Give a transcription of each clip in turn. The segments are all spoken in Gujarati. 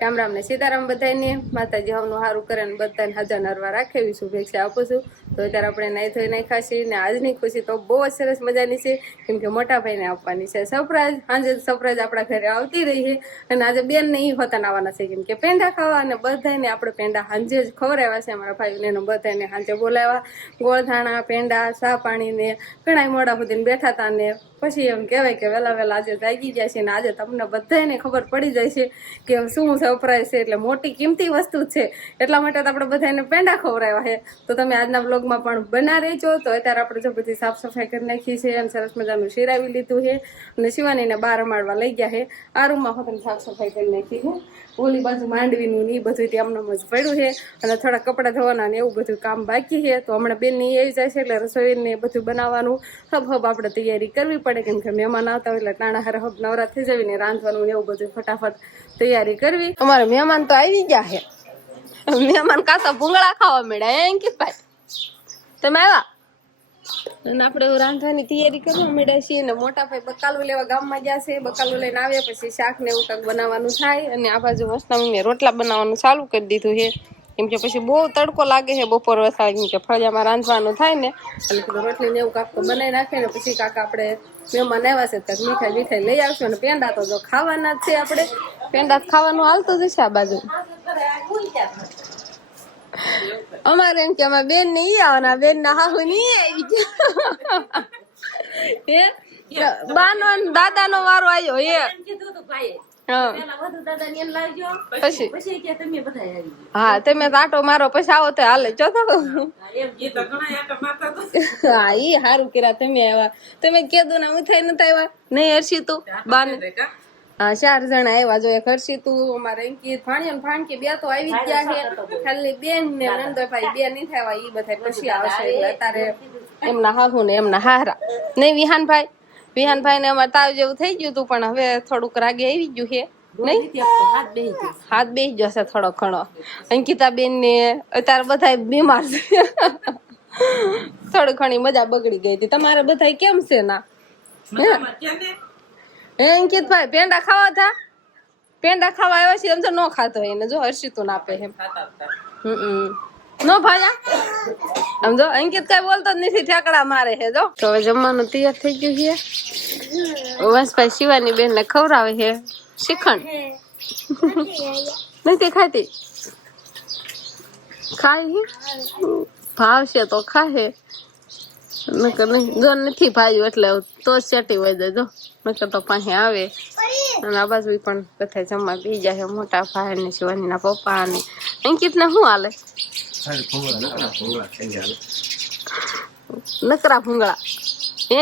રામ રામ ને સીતારામ બધાને માતાજી હવનું સારું કરે ને બધાને હાજર નરવા રાખે એવી શુભેચ્છા આપું છું. તો અત્યારે આપણે નાહી ધોઈ નાખ્યા છીએ ને આજની ખુશી તો બહુ જ સરસ મજાની છે, કેમ કે મોટા ભાઈને આપવાની છે સરપ્રાઈઝ. સાંજે સરપ્રાઈઝ આપણા ઘરે આવતી રહી છે અને આજે બેન ને ઈ હોતા આવવાના છે, કેમ કે પેંડા ખાવા અને બધાને આપણે પેંડા સાંજે જ ખવડાવ્યા છે. અમારા ભાઈને બધાને સાંજે બોલાવ્યા, ગોળધાણા પેંડા ચા પાણી ને ઘણા મોડા સુધી બેઠા હતા ને પછી એમ કહેવાય કે વહેલા વહેલા આજે જાગી ગયા છે ને આજે તમને બધાને ખબર પડી જાય છે કે શું સરપ્રાઈઝ છે. એટલે મોટી કિંમતી વસ્તુ છે, એટલા માટે તો આપણે બધાને પેંડા ખવડાવ્યા છે. તો તમે આજના વ્લોગમાં પણ બના રહેજો. તો અત્યારે આપણે જો બધી સાફ સફાઈ કરી નાખી છે અને સરસ મજાનું શિરાવી લીધું છે અને શિવાનીને બહાર રમાડવા લઈ ગયા છે. આ રૂમમાં હોતને સાફ સફાઈ કરી નાખી છે. ઓલી બાજુ માંડવીનું ને એ બધું ત્યાં જ પડ્યું છે અને થોડા કપડાં ધોવાના ને એવું બધું કામ બાકી છે. તો હમણાં બેન ની આવી જાય છે એટલે રસોઈને બધું બનાવવાનું હબ આપણે તૈયારી કરવી પડે, કેમ કે મહેમાન આવતા હોય એટલે ટાણા હારે હબ નવરા થઈ જવી ને રાંધવાનું એવું બધું ફટાફટ તૈયારી કરવી. અમારે મહેમાન તો આવી ગયા છે. મહેમાન કાસા ભૂંગળા ખાવા મળ્યા એમ કે ભાઈ તમે આવ્યા અને આપણે રાંધવાની તૈયારી કરવા મળ્યા છીએ. ને મોટા ભાઈ બકાલું લેવા ગામમાં ગયા છે. બકાલું લઈને આવ્યા પછી શાક ને એવું કાંક બનાવવાનું થાય અને આ બાજુ મસ્તા મમ્મીએ રોટલા બનાવવાનું ચાલુ કરી દીધું છે, કેમ કે પછી બહુ તડકો લાગે છે બપોર વસાળ, કેમ કે ફળિયામાં રાંધવાનું થાય ને એટલે રોટલી ને એવું કાંક બનાવી નાખે ને પછી કાંક આપણે મહેમાન આવ્યા છે તો મીઠાઈ લઈ આવશું. અને પેંડા તો જો ખાવાના જ છે, આપણે પેંડા ખાવાનું હાલતું જ છે. આ બાજુ અમારે એમ કે અમારે બેન ને ઈ આવવાના, બેન ના હાહુ ની આવી ગયા. બાનો દાદા નો વારો આવ્યો હા તમે આટો મારો પછી આવો તો હાલે ચો તો. હા ઈ સારું કર્યા તમે આવ્યા. તમે કીધું ને હું થઈ નથી આવ્યા નહીં હર્ષી તું બાને. હા 4 જણા આવ્યા. જો એક હર્ષી તું અમારે અંકિત ભાણિયો ને ભાણકી બે તો આવી જ ગયા છે. ખાલી બેન ને નંદભાઈ બે નહીં થયા ઈ બધા પછી આવશે. એટલે અત્યારે એમના હાહુ ને એમના હારા નહીં. વિહાનભાઈ ને અમારે તાવ જેવું થઈ ગયું હતું પણ હવે થોડુંક રાગે આવી ગયું છે નહીં. હાથ બેસી જશે થોડો ઘણો. અંકિતા બેન ને અત્યારે બધા બીમાર છે. થોડી ઘણી મજા બગડી ગઈ હતી. તમારે બધા કેમ છે ના હે અંકિતભાઈ? પેંડા ખાવા થા, પેંડા ખાવા આવ્યા છે એમ તો ન ખાતો હોય ને જો હર્ષિતું ના આપે એમ નો ભાયા આમ જો અંકિત કઈ બોલતો જ નથી, ઠેકડા મારે છે જો. તો હવે જમવાનું તૈયાર થઈ ગયું છે. વંશભાઈ શિવાની બેન ને ખવડાવે છે શ્રીખંડ. નથી ખાતી? ખાય ભાવશે તો ખાહે, નકર નહીં. જો નથી ભાવ્યું એટલે તો જ સેટી હોય જાય જો, નકર તો પાસે આવે. અને આ બાજુ પણ બધા જમવા બી જાય. મોટા ભાઈ ને શિવાની ના પપ્પા ને અંકિત ને શું હાલે? નકરા ભૂંગળા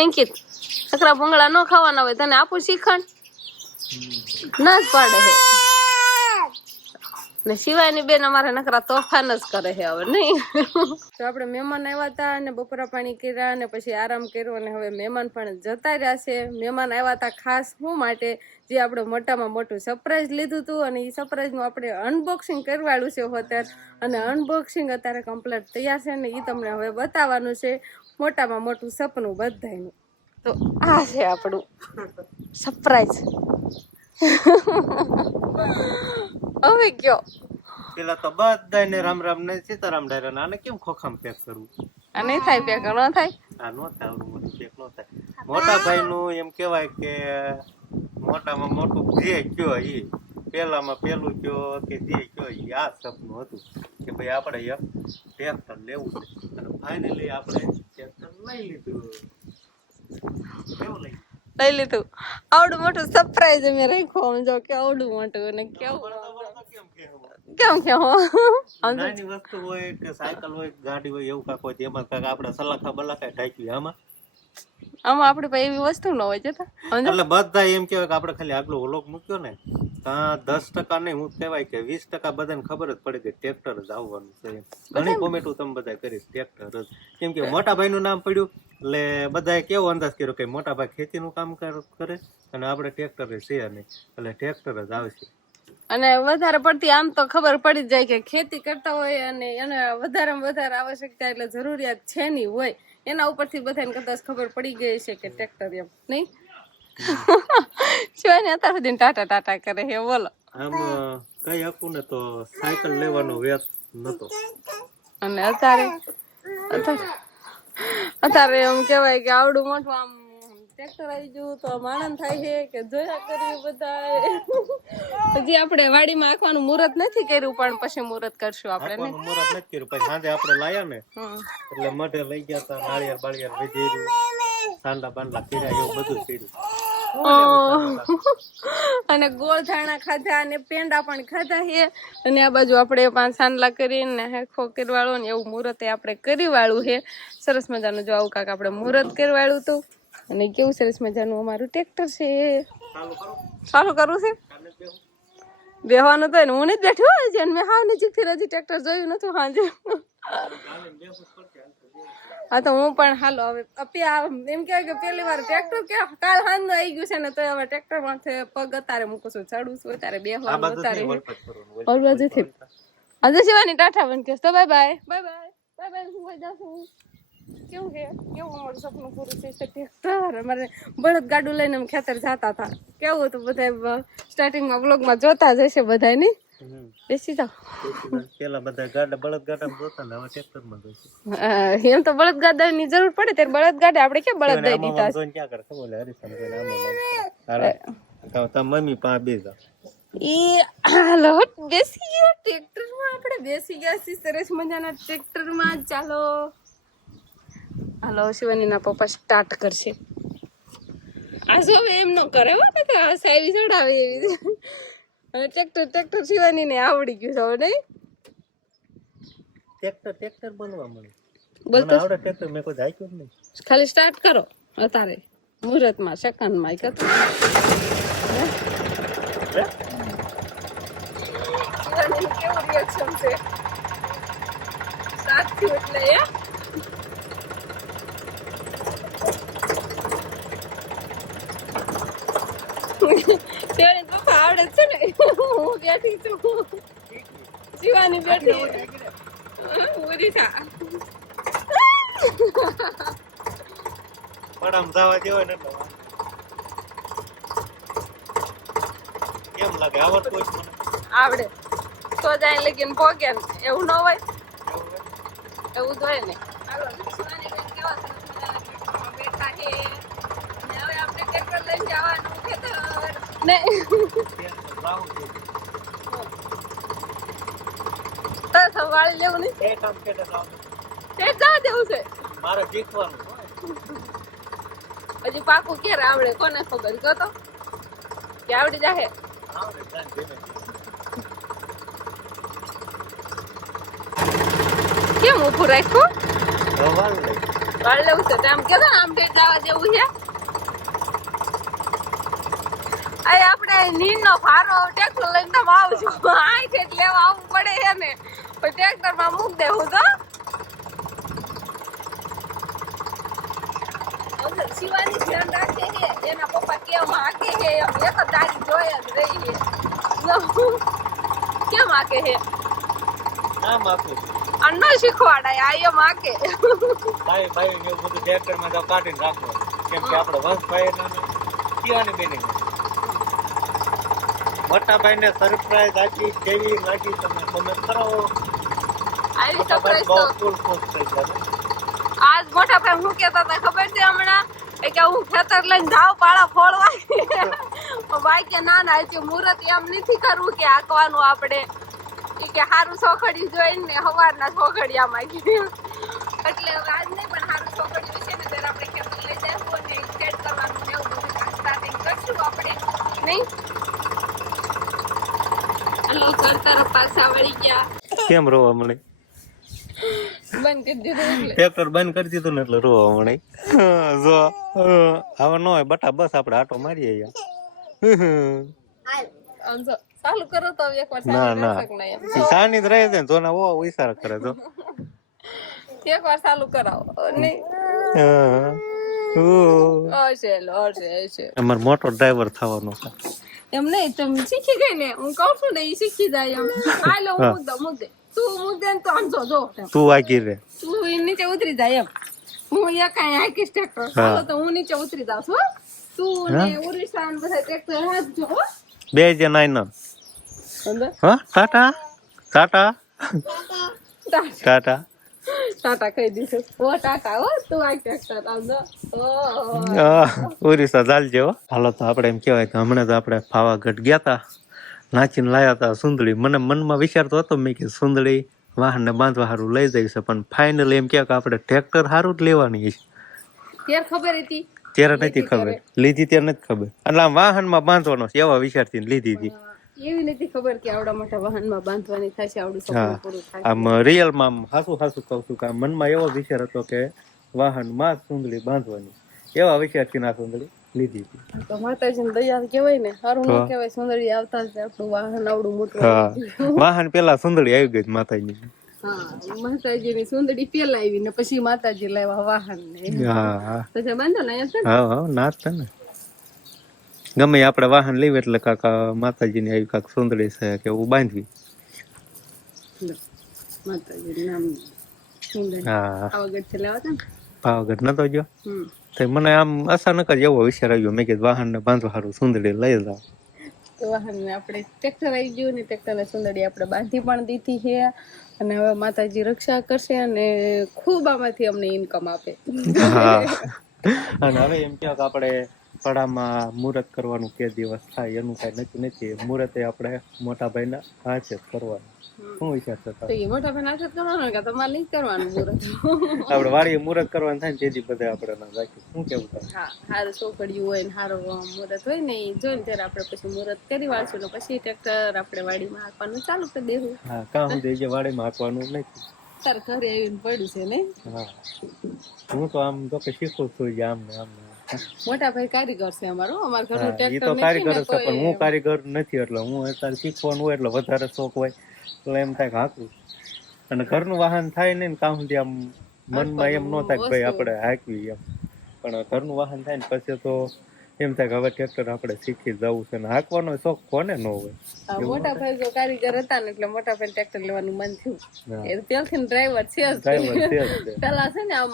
અંકિત નકરા ભૂંગળા ન ખાવાના હોય તને આપું શ્રીખંડ? ના જ પાડે છે ને. શિવાની બેન અમારે નકરા તોફાન જ કરે છે હવે નહીં. તો આપણે મહેમાન આવ્યા હતા અને બપોરા પાણી કર્યા અને પછી આરામ કર્યો અને હવે મહેમાન પણ જતા રહ્યા છે. મહેમાન આવ્યા હતા ખાસ શું માટે, જે આપણે મોટામાં મોટું સરપ્રાઈઝ લીધું હતું અને એ સરપ્રાઈઝનું આપણે અનબોક્સિંગ કરવાડું છે અત્યારે. અને અનબોક્સિંગ અત્યારે કમ્પ્લીટ તૈયાર છે ને એ તમને હવે બતાવવાનું છે. મોટામાં મોટું સપનું બધાનું. તો આ છે આપણું સરપ્રાઈઝ. હવે કયો પેલા તો બધાને રામ રામ ને સીતારામ ડાયરા. આને કેમ ખોખામ પેક કરવું? આ નહીં થાય પેક ન થાય. આ નો થાય, આવડું મોટું પેક નો થાય. મોટા ભાઈ નું એમ કેવાય કે મોટામાં મોટું જે કયો ઈ પેલામાં પેલું કયો કે જે કયો ઈ આ સપનું હતું કે ભાઈ આપણે એક ટ્રેક્ટર લેવું છે. અને ફાઇનલી આપણે ટ્રેક્ટર લઈ લીધું. કેવું લઈ લીધું? આવડું મોટું સરપ્રાઈઝ અમે રાખ્યું. સમજો કે આવડું મોટું અને કેવું કેમ કે નાની વસ્તુ હોય કે સાયકલ હોય ગાડી હોય એવું કાંક હોય એમાં કાંક આપણે સલાખા બલાખા ઢાંકી. આમાં આપડે પાસે એવી વસ્તુ ન હોય જતા. એટલે બધા એમ કેવાય કે આપણે ખાલી આગલો વ્લોગ મૂક્યો ને 10% નહીં, હું કહેવાય કે 20% બધાને ખબર જ પડે કે ટ્રેક્ટર જ આવવાનું છે. ઘણી કોમેન્ટો તમે બધા કરી ટ્રેક્ટર જ, કેમ કે મોટા ભાઈ નું નામ પડ્યું એટલે બધાએ કેવો અંદાજ કર્યો કે મોટા ભાઈ ખેતીનું કામ કરે અને આપણે ટ્રેક્ટર છે નહીં એટલે ટ્રેક્ટર જ આવશે. અને વધારે પડતી આમ તો ખબર પડી જાય કે ખેતી કરતા હોય અને એને વધારેમાં વધારે આવશ્યકતા એટલે જરૂરિયાત છે ની હોય એના ઉપરથી બધાને કદાચ ખબર પડી ગઈ છે કે ટ્રેક્ટર એમ નહીં. શિવાની અત્યાર સુધી ટાટા ટાટા કરે છે બોલો. આમ કઈ આપું ને તો સાયકલ લેવાનો વેત નતો. અને અત્યારે એમ કેવાય કે આવડું મોટું આમ ટ્રેક્ટર આવી ગયું તો આમ આનંદ થાય છે કે જોયા કર્યું બધા. હજી આપણે વાડીમાં આખવાનું મુહૂર્ત નથી કર્યું પણ પછી મુહૂર્ત કરશું આપણે ને. આપવાનું મુહૂર્ત નથી કર્યું. પછી સાંજે આપણે લાયા ને એટલે મઢે લઈ ગયા તા, નાળિયેર બાળિયેર વેધેર્યું, સાંડા બાંડલા કર્યા, એવું બધું કર્યું. અને ગોળ ધાણા ખાધા અને પેંડા પણ ખાધા છે. અને આ બાજુ આપણે 5 સાંડલા કરીને હેખો કરવાળો ને એવું મુહૂર્ત આપણે કરી વાળું છે. સરસ મજાનું જો આવું કાક આપણે મુહૂર્ત કરવાળું હતું. અને કેવું સરસ મજાનું અમારું ટ્રેક્ટર છે. ચાલુ કરવું છે બેહવાનું તો હું નથી બેઠી હોય છે. મેં હાવ નજીકથી હજી ટ્રેક્ટર જોયું નતું સાંજે. હા તો હું પણ હાલો હવે એમ કહેવાય કે પહેલી વાર ટ્રેક્ટર કે કાલ સાંજ આવી ગયું છે ને તો હવે ટ્રેક્ટર માંથી પગ અતારે મૂકું છું, ચડું છું અત્યારે બેહવાનું અતારે બાજુથી. આજે શિવાની ટાટા બન કે તો bye bye bye bye bye bye. હું વઈ જાઉં. કેવું છે કેવું અમારું સપનું પૂરું થઈ છે. ટ્રેક્ટર અમારે બળદ ગાડું લઈને અમે ખેતર જતા હતા. કેવું હતું બધા સ્ટાર્ટિંગમાં વ્લોગમાં જોતા જ હશે બધા ની. બેસી જાઓ. પેલા બધા ગાડા બળદ ગાડા જોતા ને હવે ટ્રેક્ટર માં જોઈશે. એમ તો બળદ ગાડા ની જરૂર પડે ત્યારે બળદ ગાડા આપણે ક્યાં બળદ દઈ દીધા છે. ક્યાં કરે ખબર લે હરીસન મમ્મી પા બે જા ઈ હાલો બેસી ગયા ટ્રેક્ટર માં. આપણે બેસી ગયા છીએ સરસ મજાના ટ્રેક્ટર માં. ચાલો હાલો શિવાની ના પપ્પા સ્ટાર્ટ કરશે. આ જો એમ ન કરે હો ને કે સાઈવી ચડાવે એવી. અને ટ્રેક્ટર શિવાની ને આવડી ગયું છે હવે નહીં. ટ્રેક્ટર બનવા મળે. બોલતો આવડે ટ્રેક્ટર મેં કોઈ હાક્યું જ નહીં. ખાલી સ્ટાર્ટ કરો અત્યારે મુહૂર્ત માં સેકન્ડ માં કતો. કેવું રિએક્શન છે સ્ટાર્ટ થયું એટલે શિવાની પપ્પા આવડે છે ને. હું બેઠી છું, શિવાની બેઠી ઉરી થા. પણ આમ જવા દેવો ને કેમ લાગે આવડતું હોય મને? આવડે તો જાય લગીને પોગે ને એવું ન હોય. એવું તો હોય ને. હાલો શિવાની બેન કેવા સરસ મજાના બેઠા છે. ને હવે આપણે ટ્રેક્ટર લઈને જવાનું ખેતર ને તો સંભાળી લેવું નહીં. એ કામ કેટે જાવ તે જવા દેવું છે. મારે શીખવાનું હજી પાકું ક્યારે આવડે કોને ખબર કહો તો કે આવડી જાહે. આવડે ધીમે ધીમે. કેમ ઊભું રાખ્યું? વાળ લે વાળ લેવું છે આમ કે આમ કે જવા દેવું છે. આ આપણે નીરનો ભારો ટ્રેક્ટર લઈને તમે આવજો. આઈ લેવા આવવું પડે છે ને પછી ટ્રેક્ટર માં મૂક દેવું તો. શિવાની ધ્યાન રાખે છે એના પપ્પા કેમ હાકે છે એમ એક જ ગાડી જોઈ જ રહી છે. કેમ હાકે છે આમ આપું અન્નો શીખવાડાય આ એમ હાકે. ભાઈ ભાઈ ને એવું બધું ટ્રેક્ટર માં કાઢીને રાખવાનું કેમ કે આપણે વંશભાઈ શિવાની બેન મોટા ભાઈ ને સરપ્રાઈઝ આપી કેવી લાગી તમે કમેન્ટ કરો. આવી સરપ્રાઈઝ તો ફૂલ ખુશ થઈ ગયા. આજ મોટા ભાઈ હું કેતા હતા ખબર છે હમણાં કે હું ખેતર લઈને જાવ પાળા ફોડવા. ભાઈ કે ના ના હજી મુહૂર્ત એમ નથી કરવું કે આંકવાનું આપણે કે સારું સોખડી જોઈને સવારના સોખડિયામાં એટલે આજ નહીં પણ સારું સોખડિયું છે ને ત્યારે આપણે ખેતર લઈ જવું અને સેટ કરવાનું ને એવું બધું સ્ટાર્ટિંગ કરશું આપણે નહીં. હલો ઘર તરફ પાછા વળી ગયા. કેમ રોવા મળે? બંધ કરી દીધું એટલે ટ્રેક્ટર બંધ કરી દીધું ને એટલે રોવા મળે. જો હવે ન હોય બટા બસ આપણે આટો મારીએ આમ જો ચાલુ કરો તો એકવાર ના ચાલુ ના રહેશે કે નહીં એમ. શાની જ રહે છે ને જોના ઓ ઈશારા કરે તો એકવાર ચાલુ કરાવો નહીં હશે. અમાર મોટો ડ્રાઈવર થવાનો છે એમ નહીં તમે શીખી ગઈ ને હું કઉ છું ને એ શીખી જાય એમ. હાલો હું મુદ્દે તું મુદ્દે તો આમ જો તું વાગી રે તું નીચે ઉતરી જાય એમ. હું એકાઈ હાકીશ ટ્રેક્ટર હાલો તો હું નીચે ઉતરી જાઉં છું. તું ને ઉરીસા ને બધા ટ્રેક્ટર હાથ જો બે જે નાઈ ના અંદર હા ટાટા ટાટા ટાટા ટાટા કહી દીધું ઓ ટાટા હો તું આ ટ્રેક્ટર અંદર ઓરિસ્સા ચાલજે હો. હાલો તો આપણે એમ કહેવાય કે હમણાં તો આપણે પાવાગઢ ગયા હતા, નાચીને લાયા હતા સુંદડી. મને મનમાં વિચારતો હતો મેં કે સુંદડી વાહનને બાંધવા સારું લઈ જાય છે, પણ ફાઇનલી એમ કહે કે આપણે ટ્રેક્ટર સારું જ લેવાની છે. ત્યારે ખબર હતી ત્યારે નથી ખબર, લીધી ત્યારે નથી ખબર, એટલે આમ વાહનમાં બાંધવાનો છે એવા વિચારથી લીધી હતી. એવી નથી ખબર કે આવડા મોટા વાહનમાં બાંધવાની થશે, આવડું સપનું પૂરું થાય. આમ રિયલમાં આમ હાસું હાસું કહું છું કે આમ મનમાં એવો વિચાર હતો કે વાહનમાં સુંદડી બાંધવાની, એવા વિચારથી ના સુંદડી લીધી હતી. તો માતાજીને દયા કહેવાય ને, સારું ન કહેવાય સુંદરી આવતા જ આપણું વાહન આવડું મોટું. હા વાહન પેલા સુંદડી આવી ગઈ માતાજી. હા માતાજીની સુંદડી પેલા આવી ને પછી માતાજી લાવ્યા વાહન ને. હા પછી બાંધો ને અહીંયા હા હા નાચ છે ને, ગમે આપણે વાહન લેવી એટલે કાકા માતાજીની આવી કાક સુંદડી છે કે એવું બાંધવી. માતાજી નામ સુંદરી હા પાવાગઢ થી લાવ્યા હતા ને. પાવાગઢ નતો ગયો હમ તો મને આમ અચાનક જ એવો વિચાર આવ્યો, મેં કીધું વાહનને બાંધવા સારું સુંદડી લઈ જાવ. તો વાહન ને આપણે ટ્રેક્ટર આવી ગયું ને ટ્રેક્ટર ને સુંદરી આપણે બાંધી પણ દીધી છે, અને હવે માતાજી રક્ષા કરશે અને ખૂબ આમાંથી અમને ઇન્કમ આપે. હા અને હવે એમ કહો કે આપણે પડામાં મુહૂર્ત કરવાનું કે દિવસ થાય એનું કઈ નક્કી નથી. મુહૂર્ત એ આપણે મોટા ભાઈના હાથે જ કરવાનું. શું વિચાર છે તો એ મોટા ભાઈ નાટક કરવાનું કે તમારે નહીં કરવાનું મુહૂર્ત? આપણે વાડીએ મુહૂર્ત કરવાનું થાય ને તેથી બધા આપણે ના રાખીએ. શું કેવું થાય? હા સારું છોકરીયું હોય ને સારો મુહૂર્ત હોય ને એ જોઈને ત્યારે આપણે પછી મુહૂર્ત કરી વાળશું ને પછી ટ્રેક્ટર આપણે વાડીમાં હાંકવાનું ચાલુ કરી દેવું. હા કાં સુધી જે વાડીમાં હાંકવાનું નથી. તાર ઘરે આવીને પડ્યું છે ને. હા હું તો આમ તો કે શીખું છું જ આમ ને આમ ને. મોટા ભાઈ કારીગર છે અમારો, અમારા ઘરનું એ ટ્રેક્ટર તો કારીગર નથી છે પણ હું કારીગર નથી, એટલે હું અત્યારે શીખવાનું હોય એટલે વધારે શોખ હોય એટલે એમ થાય કે હાંકવું. અને ઘરનું વાહન થાય ને કાં સુધી આમ મનમાં એમ ન થાય કે ભાઈ આપણે હાંકવી એમ, પણ ઘરનું વાહન થાય ને પછી તો એમ થાય કે હવે ટ્રેક્ટર આપણે શીખી જવું છે ને હાંકવાનો શોખ કોને ન હોય. મોટા ભાઈ જો કારીગર હતા ને એટલે મોટા ભાઈ ટ્રેક્ટર લેવાનું મન થયું. એ ત્યાંથી ડ્રાઈવર છે જ. ડ્રાઈવર છે જ તે. પેલા છે ને આમ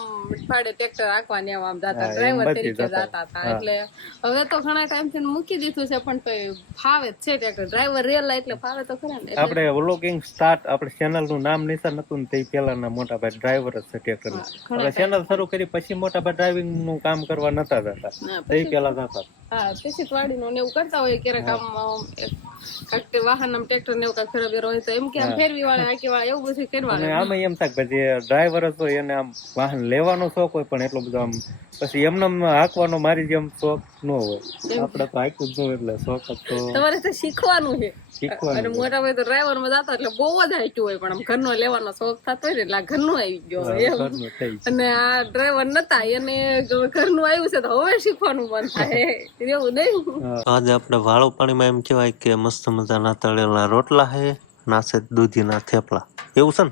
ફાડે ટ્રેક્ટર હાંકવાની આમ જાતા ડ્રાઈવર તરીકે જાતા હતા, એટલે હવે તો ઘણા ટાઈમ થી મૂકી દીધું છે, પણ તો ફાવે જ છે ટ્રેક્ટર. ડ્રાઈવર રેલા એટલે ફાવે તો ખરા ને. આપણે વ્લોગિંગ સ્ટાર્ટ આપણે ચેનલ નું નામ નિશાન હતું ને તે પેલાના મોટા ભાઈ ડ્રાઈવર જ છે ટ્રેક્ટર. આપણે ચેનલ શરૂ કરી પછી મોટા ભાઈ ડ્રાઇવિંગ નું કામ કરવા નતા જતા, તે પેલા જતા. હા પછી વાડીનું ને એવું કરતા હોય ક્યારેક આમ વાહન આમ ટ્રેક્ટર ને એવું કાંઈક ફેરવ્યો હોય તો એમ કે આમ ફેરવી વાળા હાંકી વાળા એવું બધું કરવાનું. આમાં એમ થાય કે જે ડ્રાઈવર હતો એને આમ વાહન લેવાનો શોખ હોય પણ એટલો બધો આમ પછી એમને હાંકવાનો મારી જેમ શોખ ન હોય. આપણે તો હાંક્યું જ ન હોય એટલે શોખ તો તમારે તો શીખવાનું છે. શીખવાનું. અને મોટા ભાઈ તો ડ્રાઈવર માં જતા એટલે બહુ જ હાંક્યું હોય, પણ આમ ઘરનો લેવાનો શોખ થતો હોય ને એટલે આ ઘરનું આવી ગયો એમ. અને આ ડ્રાઈવર નતા એને ઘરનું આવ્યું છે તો હવે શીખવાનું મન થાય એવું નહીં. આજે આપણે વાળું પાણીમાં એમ કહેવાય કે મસ્ત મજાના તળેલા રોટલા છે, નાસે દૂધીના થેપલા. એવું છે ને?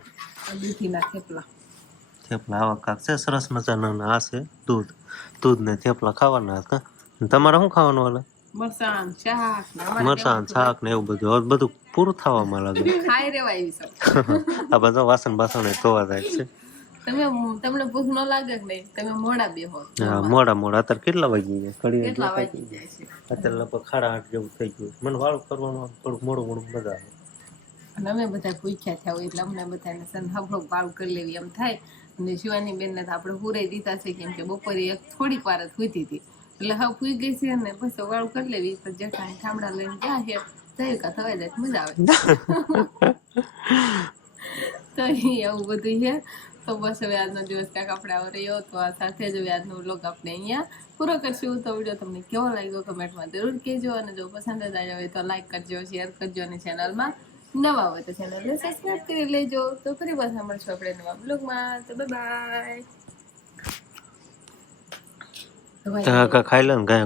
દૂધીના થેપલા આવા કાક છે સરસ મજાના. આ છે દૂધ ને થેપલા ખાવાના હતા. તમારે શું ખાવાનું હાલે? મરસાણ શાક ને એવું બધું. હવે બધું પૂરું થવામાં લાગે. આ બધા વાસણ બાસણ ધોવા જાય છે. તમને ભૂખ ન લાગે કે નહીં? તમે મોડા બેહો. હા મોડા. અત્યારે કેટલા વાગી ગયા? અત્યારે લગભગ 8:30 જેવું થઈ ગયું. મને વાળું કરવાનું થોડુંક મોડું મજા આવે. અને અમે બધા ભૂખ્યા થયા હોય એટલે અમને બધાને હબળો વાળું કરી લેવી એમ થાય. અને શિવાની બેન ને આપણે પૂરાઈ દીધા છે, કેમ કે બપોરે થોડીક વાર જ સૂતી હતી એટલે હવે પૂઈ ગઈ છે ને પછી વાળું કરી લેવી. પછી જેઠાણી ઠામડા લઈને ગયા છે જઈ કા થવાય જાય મજા આવે. તો એવું બધું છે. તો બસ હવે આજનો દિવસ કાંઈક આપણે આવો રહ્યો. તો આ સાથે જ હવે આજનો વ્લોગ આપણે અહીંયા પૂરો કરશું. તો વિડીયો તમને કેવો લાગ્યો કમેન્ટમાં જરૂર કહેજો, અને જો પસંદ જ આવ્યો હોય તો લાઈક કરજો, શેર કરજો, અને ચેનલમાં નવા હોય તો ચેનલને સબસ્ક્રાઈબ કરી લેજો. તો ફરી પાછા મળશું આપણે નવા બ્લોગમાં. તો બાય બાય. ખાઈ લે ને ગાય